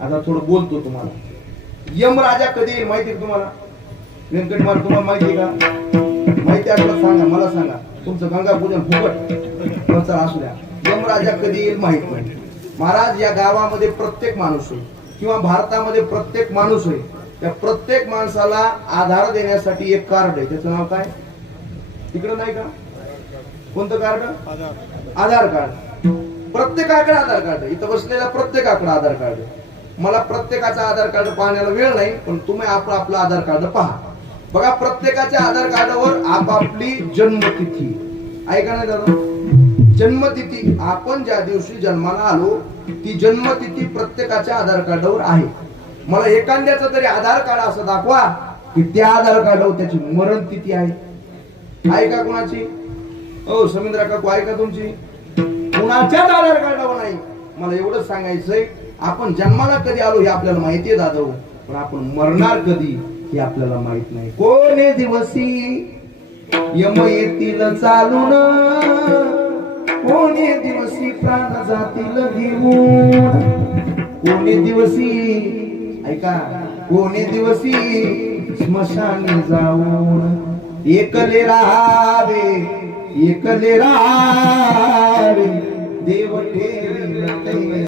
आता थोडं बोलतो तुम्हाला. यमराजा कधी येईल माहिती आहे तुम्हाला? व्यंकट माल तुम्हाला माहिती आहे का? माहिती आहे सांगा, मला सांगा. तुमचं गंगा पूजन फुकट असू द्या. यमराजा कधी येईल माहित नाही. महाराज, या गावामध्ये प्रत्येक माणूस होईल किंवा भारतामध्ये प्रत्येक माणूस होईल, त्या प्रत्येक माणसाला आधार देण्यासाठी एक कार्ड आहे. त्याचं नाव काय? तिकडं नाही का? कोणतं कार्ड? आधार कार्ड. प्रत्येकाकडे आधार कार्ड. इथं बसलेल्या प्रत्येकाकडे आधार कार्ड. मला प्रत्येकाचा आधार कार्ड पाहण्याला वेळ नाही, पण तुम्ही आपलं आधार कार्ड पहा. बघा, प्रत्येकाच्या आधार कार्डावर आपापली जन्मतिथी. ऐका नाही दादा? जन्मतिथी, आपण ज्या दिवशी जन्माला आलो ती जन्मतिथी प्रत्येकाच्या आधार कार्डावर आहे. मला एखाद्याचं तरी आधार कार्ड असं दाखवा की त्या आधार कार्डावर त्याची मरण तिथी आहे. ऐका कुणाची? ओ समिंद्रा काकू, ऐका तुमची? कुणाच्याच आधार कार्डावर नाही. मला एवढंच सांगायचंय, आपण जन्माला कधी आलो हे आपल्याला माहितीये दादा, पण आपण मरणार कधी हे आपल्याला माहित नाही. कोणे दिवसी यम येतील चालून, कोणे दिवसी प्राण जातील घेऊन, कोणे दिवसी, ऐका, कोणे दिवसी स्मशानी जाऊन एकले राहावे, एकले राहावे.